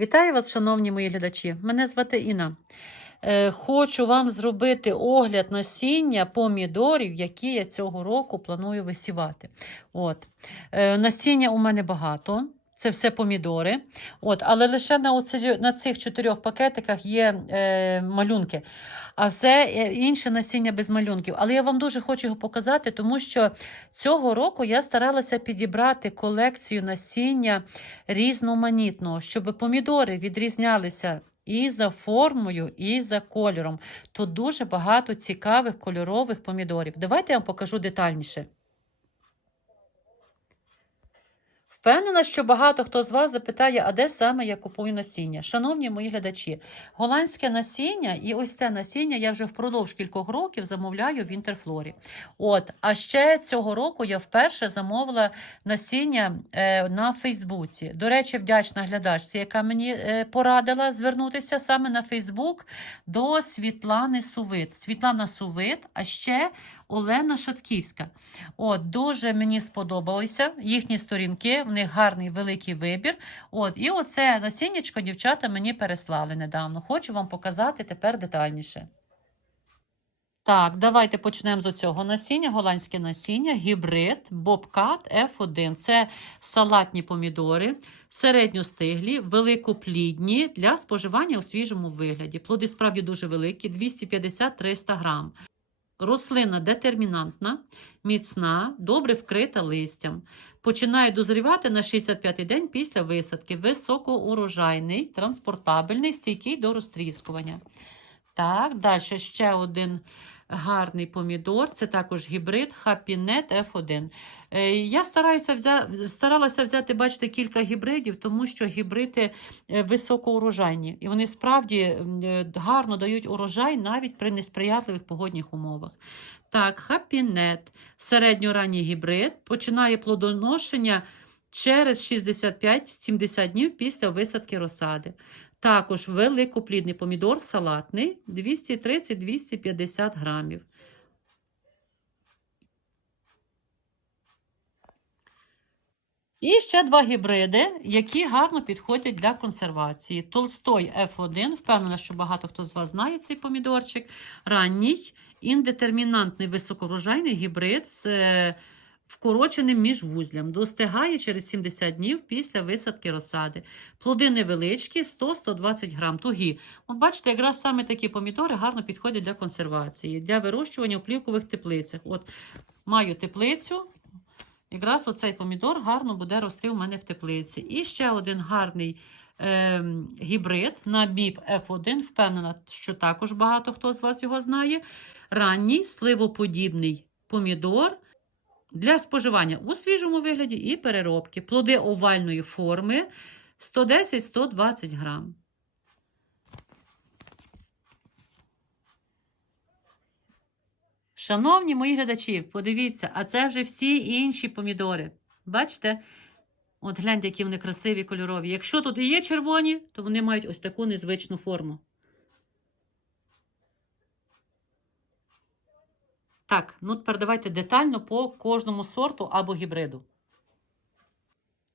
Вітаю вас, шановні мої глядачі. Мене звати Інна. Е, Хочу вам зробити огляд насіння помідорів, які я цього року планую висівати. От. Е, Насіння у мене багато. Це все помідори. От, але лише на, оці, на цих чотирьох пакетиках є е, малюнки, а все е, інше насіння без малюнків. Але я вам дуже хочу його показати, тому що цього року я старалася підібрати колекцію насіння різноманітного, щоб помідори відрізнялися і за формою, і за кольором. Тут дуже багато цікавих кольорових помідорів. Давайте я вам покажу детальніше. Впевнена, що багато хто з вас запитає, а де саме я купую насіння. Шановні мої глядачі, голландське насіння і ось це насіння я вже впродовж кількох років замовляю в Інтерфлорі. От, а ще цього року я вперше замовила насіння е, на Фейсбуці. До речі, вдячна глядачці, яка мені е, порадила звернутися саме на Фейсбук до Світлани Сувит. Світлана Сувит, а ще Олена Шатківська. От, дуже мені сподобалися їхні сторінки, в них гарний великий вибір. От, і оце насіннячко дівчата мені переслали недавно. Хочу вам показати тепер детальніше. Так, давайте почнемо з цього насіння. Голландське насіння, гібрид, бобкат F1. Це салатні помідори, середньостиглі, великоплідні для споживання у свіжому вигляді. Плоди справді дуже великі, 250-300 грам. Рослина детермінантна, міцна, добре вкрита листям. Починає дозрівати на 65-й день після висадки. Високоурожайний, транспортабельний, стійкий до розтріскування. Так, далі ще один гарний помідор. Це також гібрид Happynet F1. Е, Я стараюся взя... старалася взяти, бачите, кілька гібридів, тому що гібриди е, високоурожайні. І вони справді е, гарно дають урожай навіть при несприятливих погодних умовах. Так, Happynet, середньоранній гібрид, починає плодоношення через 65-70 днів після висадки розсади. Також великоплідний помідор салатний 230-250 грамів. І ще два гібриди, які гарно підходять для консервації. Толстой F1, впевнена, що багато хто з вас знає цей помідорчик. Ранній, індетермінантний високорожайний гібрид з е, вкороченим міжвузлям. Достигає через 70 днів після висадки розсади. Плоди невеличкі, 100-120 грам. Тугі. От бачите, якраз саме такі помідори гарно підходять для консервації, для вирощування у плівкових теплицях. От маю теплицю. Якраз оцей помідор гарно буде рости у мене в теплиці. І ще один гарний е, гібрид на біб F1. Впевнена, що також багато хто з вас його знає. Ранній сливоподібний помідор для споживання у свіжому вигляді і переробки. Плоди овальної форми 110-120 грам. Шановні мої глядачі, подивіться, а це вже всі інші помідори. Бачите? От гляньте, які вони красиві кольорові. Якщо тут і є червоні, то вони мають ось таку незвичну форму. Так, ну тепер давайте детально по кожному сорту або гібриду.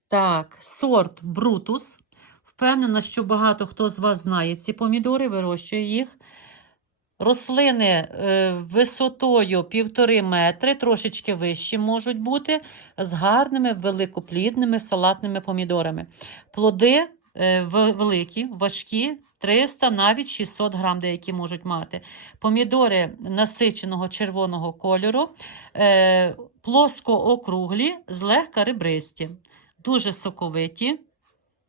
Так, сорт Брутус. Впевнена, що багато хто з вас знає ці помідори, вирощує їх. Рослини е, висотою півтори метри, трошечки вищі можуть бути, з гарними великоплідними салатними помідорами. Плоди е, великі, важкі, 300, навіть 600 грам деякі можуть мати. Помідори насиченого червоного кольору, е, плоско-округлі, злегка ребристі, дуже соковиті,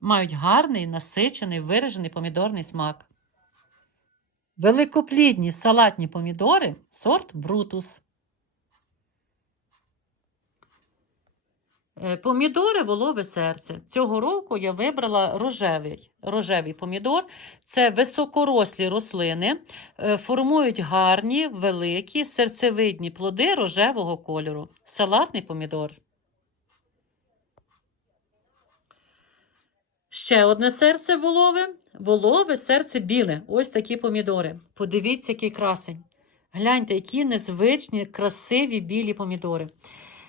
мають гарний, насичений, виражений помідорний смак. Великоплідні салатні помідори сорт Брутус. Помідори волове серце. Цього року я вибрала рожевий, рожевий помідор. Це високорослі рослини, е, формують гарні, великі, серцевидні плоди рожевого кольору. Салатний помідор. Ще одне серце волове. Волове серце біле. Ось такі помідори. Подивіться, який красень. Гляньте, які незвичні, красиві білі помідори.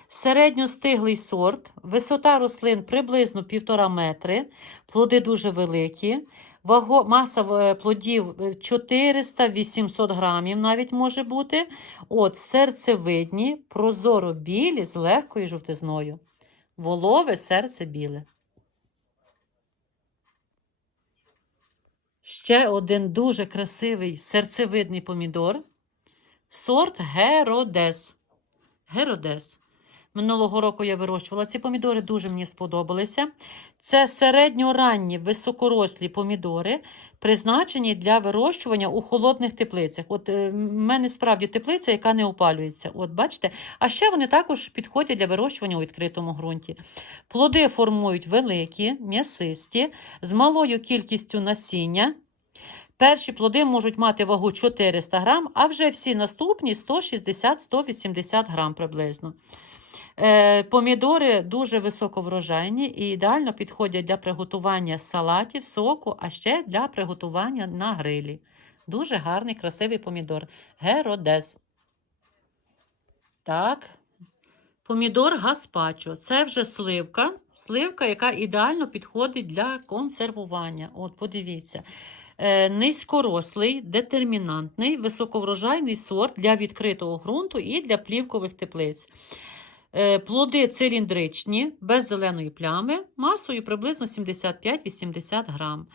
Середньостиглий сорт, висота рослин приблизно 1,5 метри, плоди дуже великі, ваго, маса е, плодів е, 400-800 грамів навіть може бути. От, серцевидні, прозоро білі з легкою жовтизною. Волове серце біле. Ще один дуже красивий серцевидний помідор. Сорт Геродес. Геродес. Минулого року я вирощувала ці помідори, дуже мені сподобалися. Це середньоранні високорослі помідори, призначені для вирощування у холодних теплицях. От е, в мене справді теплиця, яка не опалюється. От бачите? А ще вони також підходять для вирощування у відкритому ґрунті. Плоди формують великі, м'ясисті, з малою кількістю насіння. Перші плоди можуть мати вагу 400 грам, а вже всі наступні 160-180 грам приблизно. Е, помідори дуже високоврожайні і ідеально підходять для приготування салатів, соку, а ще для приготування на грилі. Дуже гарний, красивий помідор. Геродес. Так. Помідор гаспачо. Це вже сливка. Сливка, яка ідеально підходить для консервування. От, подивіться. Е, низькорослий, детермінантний, високоврожайний сорт для відкритого ґрунту і для плівкових теплиць. Е, Плоди циліндричні, без зеленої плями, масою приблизно 75-80 грам.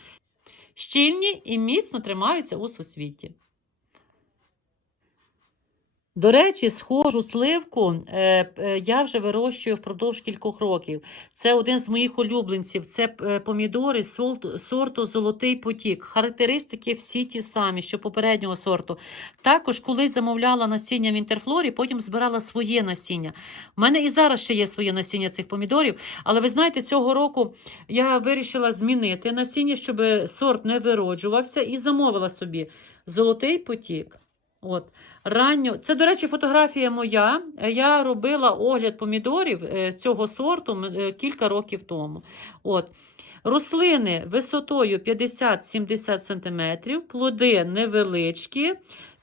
Щільні і міцно тримаються у сусвіті. До речі, схожу сливку е, е, я вже вирощую впродовж кількох років. Це один з моїх улюбленців. Це е, помідори сорту, Золотий потік. Характеристики всі ті самі, що попереднього сорту. Також колись замовляла насіння в інтерфлорі, потім збирала своє насіння. У мене і зараз ще є своє насіння цих помідорів, але ви знаєте, цього року я вирішила змінити насіння, щоб сорт не вироджувався, і замовила собі Золотий потік. От. Ранньо. Це, до речі, фотографія моя. Я робила огляд помідорів е, цього сорту е, кілька років тому. От. Рослини висотою 50-70 см, плоди невеличкі,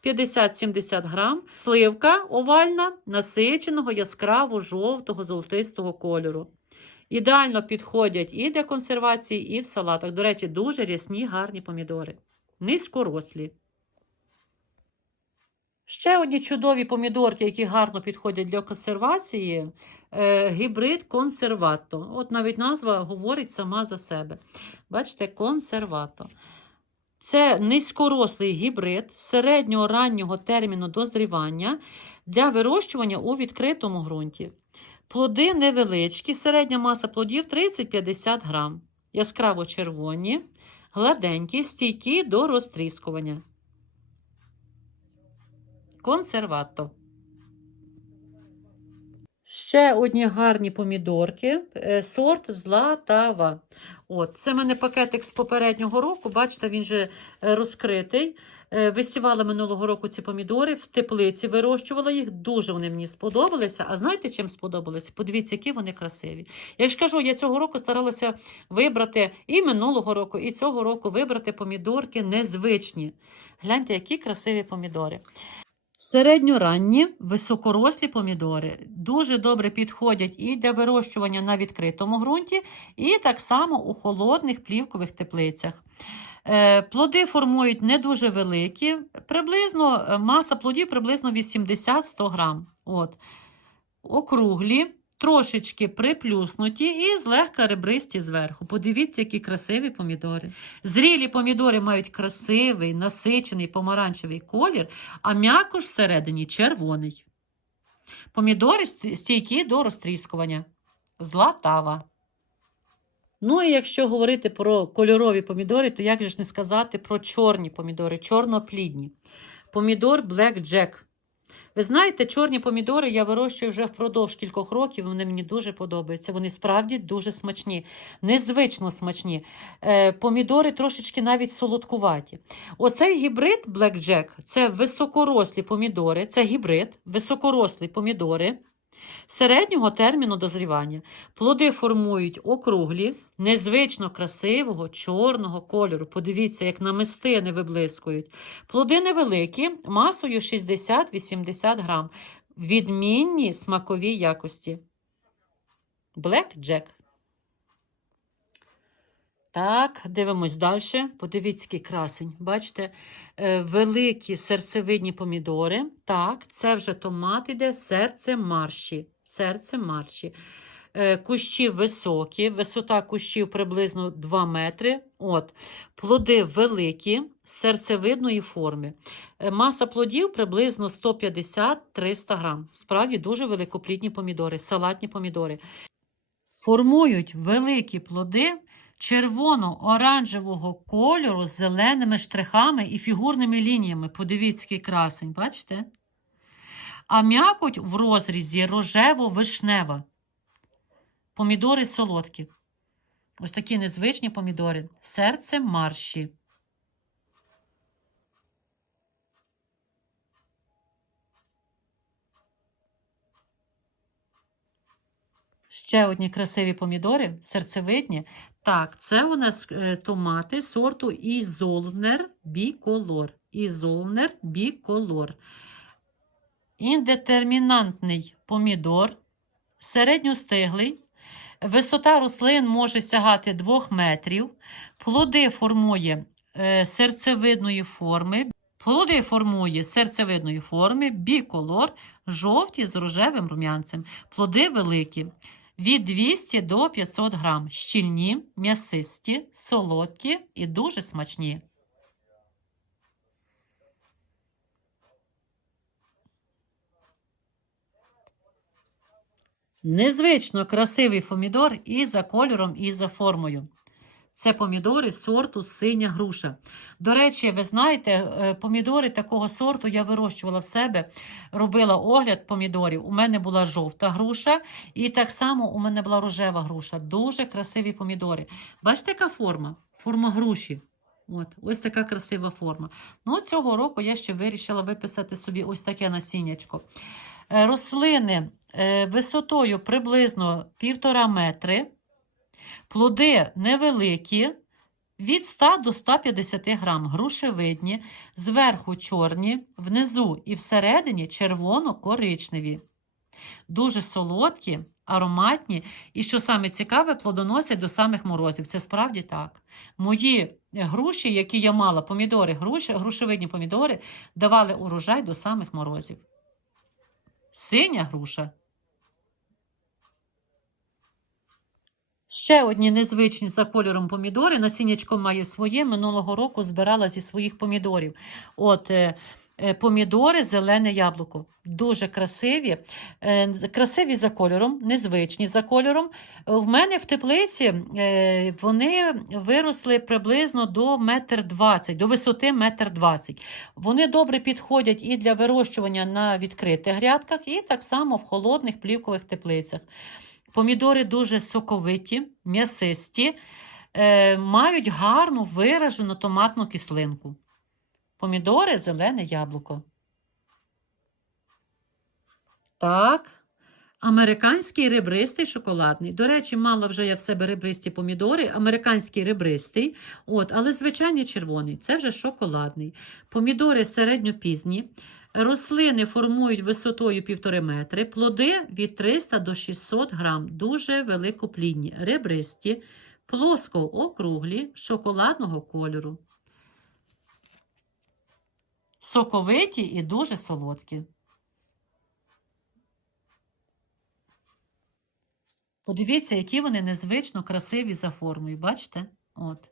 50-70 грам, сливка овальна, насиченого, яскраво жовтого, золотистого кольору. Ідеально підходять і для консервації, і в салатах. До речі, дуже рясні, гарні помідори. Низькорослі. Ще одні чудові помідорки, які гарно підходять для консервації. Е, гібрид консервато. От навіть назва говорить сама за себе. Бачите, консервато. Це низькорослий гібрид середнього раннього терміну дозрівання для вирощування у відкритому ґрунті. Плоди невеличкі, середня маса плодів 30-50 грам. Яскраво червоні, гладенькі, стійкі до розтріскування. Консервато. Ще одні гарні помідорки. е, Сорт Златава. От, це в мене пакетик з попереднього року. Бачите, він вже е, розкритий. Е, Висівала минулого року ці помідори, в теплиці вирощувала їх. Дуже вони мені сподобалися. А знаєте, чим сподобалися? Подивіться, які вони красиві. Я ж кажу, я цього року старалася вибрати і минулого року, і цього року вибрати помідорки незвичні. Гляньте, які красиві помідори. Середньоранні високорослі помідори дуже добре підходять і для вирощування на відкритому ґрунті, і так само у холодних плівкових теплицях. Е, Плоди формують не дуже великі, приблизно е, маса плодів приблизно 80-100 грам. От. Округлі, трошечки приплюснуті і злегка ребристі зверху. Подивіться, які красиві помідори. Зрілі помідори мають красивий, насичений помаранчевий колір, а м'якош всередині червоний. Помідори стійкі до розтріскування. Златава. Ну і якщо говорити про кольорові помідори, то як же ж не сказати про чорні помідори, чорноплідні. Помідор Black Jack. Ви знаєте, чорні помідори я вирощую вже впродовж кількох років. Вони мені дуже подобаються. Вони справді дуже смачні, незвично смачні. Е, помідори трошечки навіть солодкуваті. Оцей гібрид Black Jack – це високорослі помідори, це гібрид, високорослі помідори. Середнього терміну дозрівання плоди формують округлі, незвично красивого чорного кольору. Подивіться, як намистини виблискують. Плоди невеликі, масою 60-80 грам. відмінні смакові якості. Black Jack. Так, дивимось далі. Подивіться, який красень. Бачите, е, великі серцевидні помідори. Так, це вже томат іде, серце марші. Серце марші. Е, Кущі високі, висота кущів приблизно 2 метри. От. Плоди великі, серцевидної форми. Е, Маса плодів приблизно 150-300 грам. Справді дуже великоплідні помідори, салатні помідори. Формують великі плоди червоно-оранжевого кольору з зеленими штрихами і фігурними лініями. Подивіться, який красень, бачите? А м'якоть в розрізі рожево-вишнева. Помідори солодкі. Ось такі незвичні помідори. Серце марші. Ще одні красиві помідори, серцевидні. Так, це у нас е, томати сорту Ізолнер біколор. Ізолнер біколор. Індетермінантний помідор, середньостиглий. Висота рослин може сягати 2 метрів. Плоди формує е, серцевидної форми. Плоди формує серцевидної форми, біколор, жовті з рожевим рум'янцем. Плоди великі від 200 до 500 грам. Щільні, м'ясисті, солодкі і дуже смачні. Незвично красивий помідор і за кольором, і за формою. Це помідори сорту синя груша. До речі, ви знаєте, е, помідори такого сорту я вирощувала в себе, робила огляд помідорів. У мене була жовта груша, і так само у мене була рожева груша. Дуже красиві помідори. Бачите, яка форма? Форма груші. От, ось така красива форма. Ну, цього року я ще вирішила виписати собі ось таке насіннячко. Е, Рослини е, висотою приблизно півтора метри. Плоди невеликі, від 100 до 150 грам, грушевидні, зверху чорні, внизу і всередині червоно-коричневі. Дуже солодкі, ароматні і, що саме цікаве, плодоносять до самих морозів. Це справді так. Мої груші, які я мала, помідори, груші, грушевидні помідори, давали урожай до самих морозів. Синя груша Ще одні незвичні за кольором помідори. Насіннячко має своє. Минулого року збирала зі своїх помідорів. От е, е, помідори, зелене яблуко. Дуже красиві. Е, красиві за кольором, незвичні за кольором. В мене в теплиці вони виросли приблизно до метр двадцять, до висоти метр двадцять. Вони добре підходять і для вирощування на відкритих грядках, і так само в холодних плівкових теплицях. Помідори дуже соковиті, м'ясисті, е, мають гарну виражену томатну кислинку. Помідори зелене яблуко. Так. Американський ребристий шоколадний. До речі, мала вже я в себе ребристі помідори. Американський ребристий, от, але звичайний червоний. Це вже шоколадний. Помідори середньопізні. Рослини формують висотою 1,5 метри, плоди від 300 до 600 грам, дуже великоплідні, ребристі, плоско округлі, шоколадного кольору. Соковиті і дуже солодкі. Подивіться, які вони незвично красиві за формою. Бачите? От.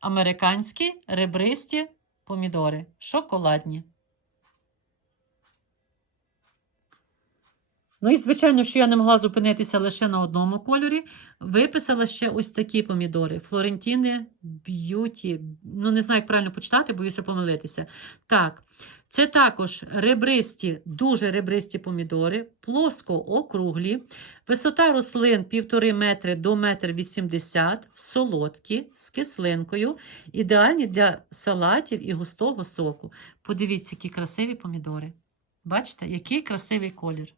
Американські ребристі помідори, шоколадні. Ну і, звичайно, що я не могла зупинитися лише на одному кольорі. Виписала ще ось такі помідори. Флорентіни Б'юті. Ну, не знаю, як правильно почитати, боюся помилитися. Так, це також ребристі, дуже ребристі помідори, плоско округлі, висота рослин 1,5 метри до 1,80 м, солодкі, з кислинкою, ідеальні для салатів і густого соку. Подивіться, які красиві помідори. Бачите, який красивий колір.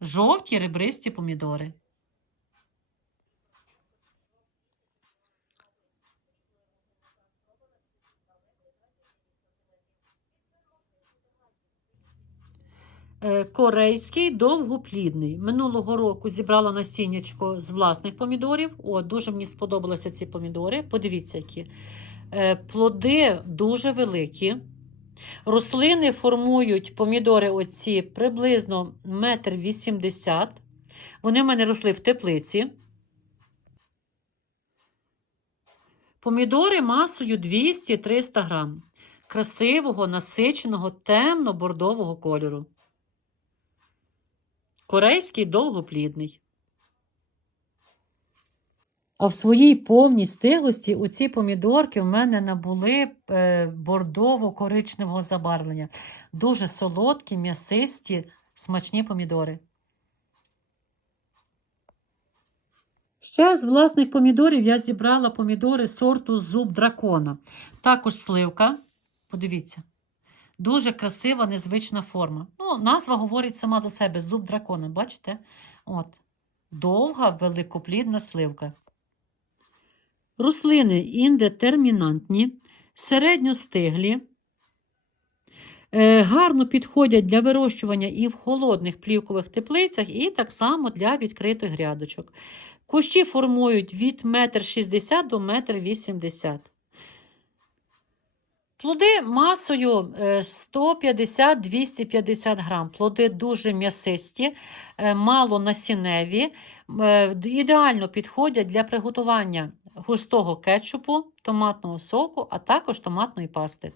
Жовті ребристі помідори. Корейський довгоплідний. Минулого року зібрала насіннячко з власних помідорів. О, дуже мені сподобалися ці помідори. Подивіться, які. Е, Плоди дуже великі. Рослини формують помідори оці приблизно метр вісімдесят. Вони в мене росли в теплиці. Помідори масою 200-300 грам. Красивого, насиченого, темно-бордового кольору. Корейський довгоплідний. А в своїй повній стиглості у ці помідорки в мене набули е, бордово-коричневого забарвлення. Дуже солодкі, м'ясисті, смачні помідори. Ще з власних помідорів я зібрала помідори сорту зуб дракона. Також сливка. Подивіться. Дуже красива, незвична форма. Ну, назва говорить сама за себе: зуб дракона, бачите? От. Довга, великоплідна сливка. Рослини індетермінантні, середньостиглі, е, гарно підходять для вирощування і в холодних плівкових теплицях, і так само для відкритих грядочок. Кущі формують від 1,60 м до 1,80 м. Плоди масою е, 150-250 грам. Плоди дуже м'ясисті, е, мало насінневі, е, ідеально підходять для приготування густого кетчупу, томатного соку, а також томатної пасти.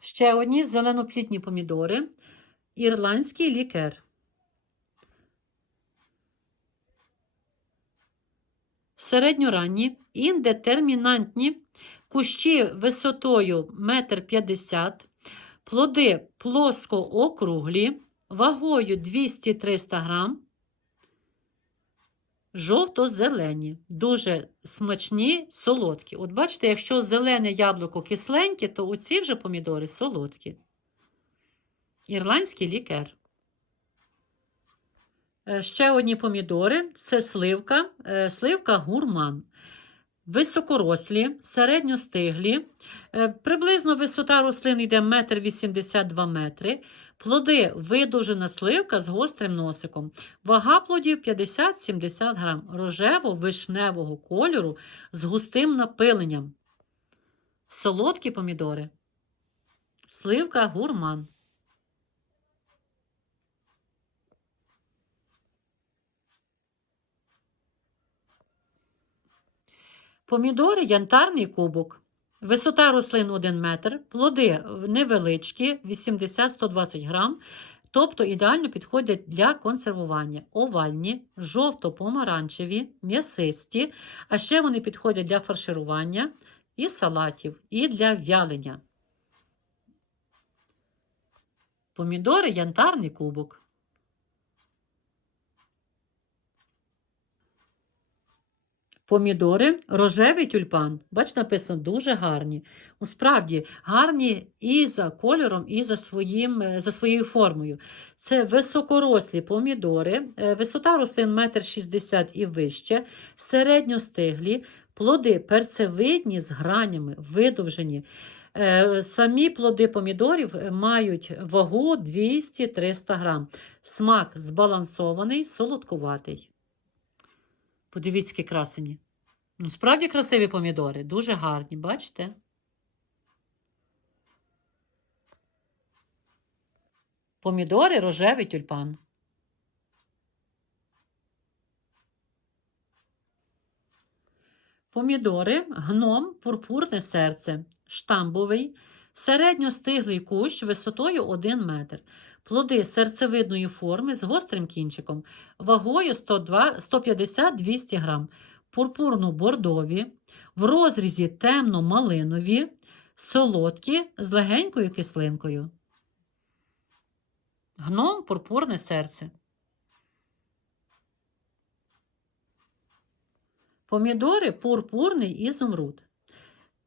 Ще одні зеленоплітні помідори. Ірландський лікер. Середньоранні, індетермінантні, кущі висотою 1,50 м, плоди плоско-округлі, вагою 200-300 грам, жовто-зелені, дуже смачні, солодкі. От бачите, якщо зелене яблуко кисленьке, то оці вже помідори солодкі. Ірландський лікер. Е, Ще одні помідори це сливка, е, сливка гурман. Високорослі, середньостиглі. Е, Приблизно висота рослин йде 1,82 метри. Плоди видовжена сливка з гострим носиком. Вага плодів 50-70 грам. Рожево-вишневого кольору з густим напиленням. Солодкі помідори. Сливка гурман. Помідори янтарний кубок. Висота рослин 1 метр, плоди невеличкі, 80-120 грам, тобто ідеально підходять для консервування. Овальні, жовто-помаранчеві, м'ясисті, а ще вони підходять для фарширування і салатів, і для вялення. Помідори янтарний кубок. Помідори, рожевий тюльпан. Бач, написано дуже гарні. Ну, Справді, гарні і за кольором, і за, своїм, е, за своєю формою. Це високорослі помідори, е, висота рослин 1,60 м і вище, середньостиглі, плоди перцевидні з гранями, видовжені. Е, Самі плоди помідорів мають вагу 200-300 грам. Смак збалансований, солодкуватий. Подивіться, які красені. Ну, справді красиві помідори, дуже гарні, бачите? Помідори рожевий тюльпан. Помідори, гном, пурпурне серце, штамбовий, середньостиглий кущ висотою 1 метр. Плоди серцевидної форми з гострим кінчиком, вагою 150-200 грам, пурпурно-бордові, в розрізі темно-малинові, солодкі з легенькою кислинкою. Гном пурпурне серце. Помідори пурпурний ізумруд.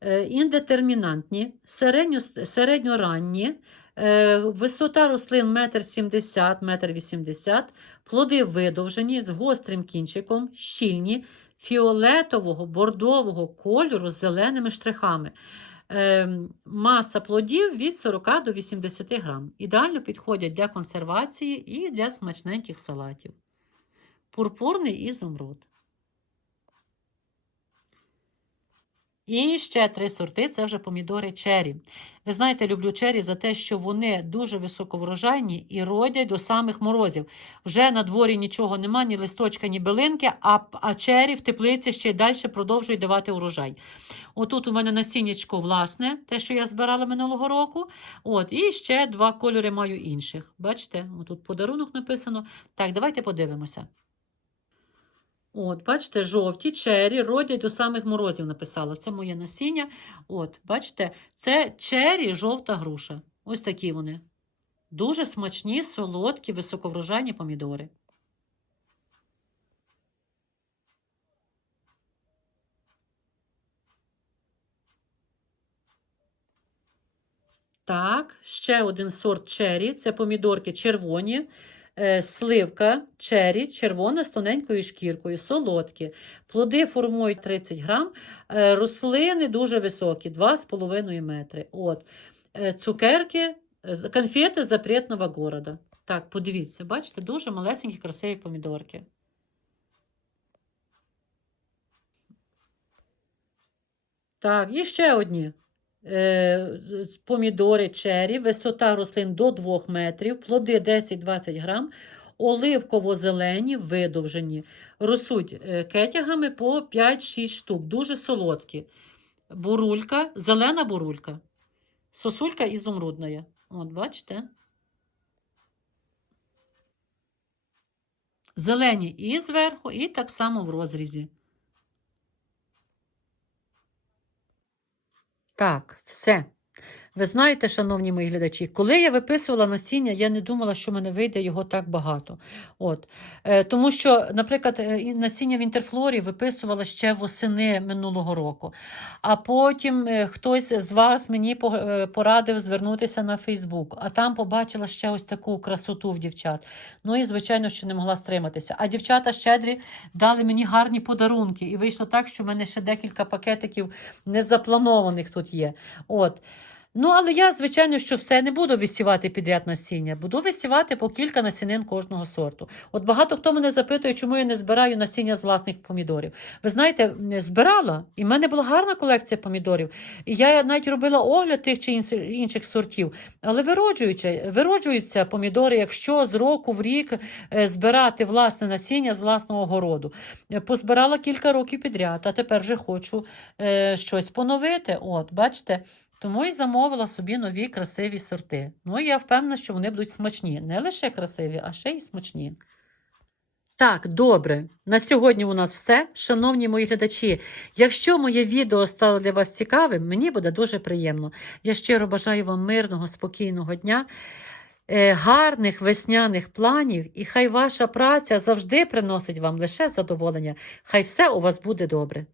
Е, Індетермінантні, середньо, середньоранні, е, висота рослин 1,70 м, 1,80 м, плоди видовжені з гострим кінчиком, щільні, фіолетового бордового кольору з зеленими штрихами. Ем, Маса плодів від 40 до 80 грам. Ідеально підходять для консервації і для смачненьких салатів. Пурпурний ізумруд. І ще три сорти це вже помідори чері. Ви знаєте, люблю чері за те, що вони дуже високоврожайні і родять до самих морозів. Вже на дворі нічого нема, ні листочка, ні билинки, а, а чері в теплиці ще й далі продовжують давати урожай. Отут у мене насіннячко власне, те, що я збирала минулого року. От, і ще два кольори маю інших. Бачите, отут подарунок написано. Так, давайте подивимося. От, бачите, жовті чері родять до самих морозів написала. Це моє насіння. От, бачите, це чері жовта груша. Ось такі вони. Дуже смачні, солодкі, високоврожайні помідори. Так, ще один сорт чері. Це помідорки червоні, сливка, чері, червона з тоненькою шкіркою, солодкі. Плоди формують 30 грам, е, рослини дуже високі, 2,5 метри. От. Е, Цукерки, е, конфети запретного города. Так, подивіться, бачите, дуже малесенькі, красиві помідорки. Так, і ще одні. Е, помідори чері, висота рослин до 2 метрів, плоди 10-20 грам, оливково-зелені, видовжені. Ростуть е, кетягами по 5-6 штук, дуже солодкі. Бурулька, зелена бурулька, сосулька ізумрудна. От, бачите? Зелені і зверху, і так само в розрізі. Так, все. Ви знаєте, шановні мої глядачі, коли я виписувала насіння, я не думала, що в мене вийде його так багато. От. Е, тому що, наприклад, е, насіння в інтерфлорі виписувала ще восени минулого року. А потім е, хтось з вас мені порадив звернутися на Фейсбук, а там побачила ще ось таку красоту в дівчат. Ну і, звичайно, що не могла стриматися. А дівчата щедрі дали мені гарні подарунки. І вийшло так, що в мене ще декілька пакетиків незапланованих тут є. От. Ну, але я, звичайно, що все не буду висівати підряд насіння. Буду висівати по кілька насінин кожного сорту. От багато хто мене запитує, чому я не збираю насіння з власних помідорів. Ви знаєте, збирала, і в мене була гарна колекція помідорів. І я навіть робила огляд тих чи інших сортів. Але вироджуючи, вироджуються помідори, якщо з року в рік е, збирати власне насіння з власного городу. Е, Позбирала кілька років підряд, а тепер вже хочу е, щось поновити. От, бачите. Тому і замовила собі нові красиві сорти. Ну, я впевнена, що вони будуть смачні. Не лише красиві, а ще й смачні. Так, добре. На сьогодні у нас все. Шановні мої глядачі, якщо моє відео стало для вас цікавим, мені буде дуже приємно. Я щиро бажаю вам мирного, спокійного дня, е, гарних весняних планів, і хай ваша праця завжди приносить вам лише задоволення. Хай все у вас буде добре.